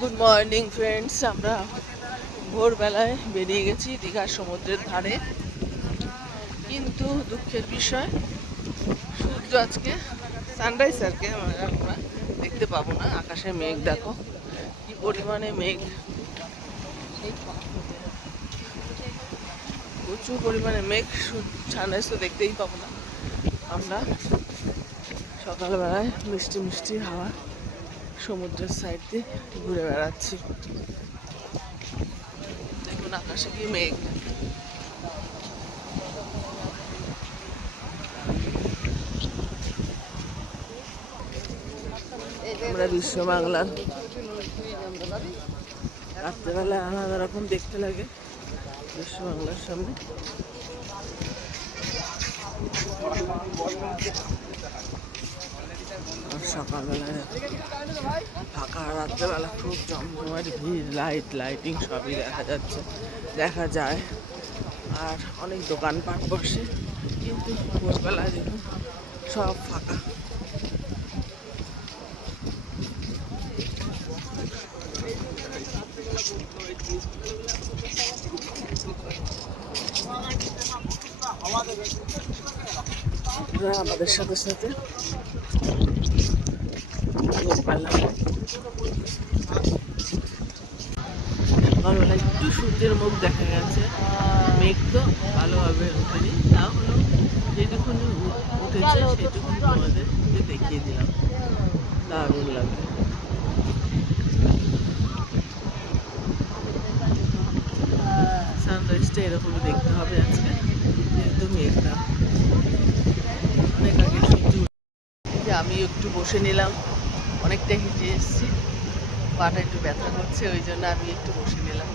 Good morning friends, আমরা ভোরবেলায় বেরিয়ে গেছি দীঘার সমুদ্রের ধারে। কিন্তু দুঃখের বিষয়, সূর্য আজকে সানরাইজ আমরা দেখতে পাবো না। আকাশে মেঘ দেখো কি পরিমাণে মেঘ, প্রচুর পরিমাণে মেঘ। সানরাইজ তো দেখতেই পাবো না আমরা। সকালবেলায় মিষ্টি মিষ্টি হাওয়া, সমুদ্রের সাইড দিয়ে ঘুরে বেড়াচ্ছি। দেখুন আকাশে কি মেঘ। আমরা বিশ্ব বাংলার রাত্রেবেলা আলাদা রকম দেখতে লাগে বিশ্ব বাংলার সামনে। আর সকালবেলায় ফাঁকা, রাত্রেবেলা খুব জমজমাট ভিড়, লাইটিং সবই দেখা যায়। আর অনেক দোকানপাট বসে, কিন্তু ভোরবেলায় দেখুন সব ফাঁকা। আমাদের সাথে সাথে সকালবেলা একটু সূর্যের মুখ দেখা গেছে। মেঘ তো ভালোভাবে ওঠেনি, তা হলো যেটুকুনি উঠেছে সেটুকুনি তোমাদের দেখিয়ে দিলাম। দারুণ লাগে। সানরাইজটা এরকমই দেখতে হবে আজকে, যেহেতু মেঘটা অনেক আগে সূর্য। আমি একটু বসে নিলাম, অনেকটা হেঁটে এসেছি, পাটা একটু ব্যথা করছে, ওই জন্য আমি একটু বসে নিলাম।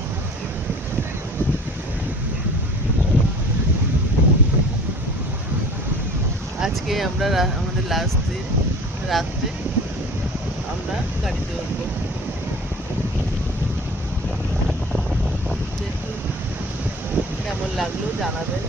আজকে আমরা আমাদের লাস্ট দিন, রাত্রে আমরা গাড়িতে উঠবো। কেমন লাগলো জানাবেন।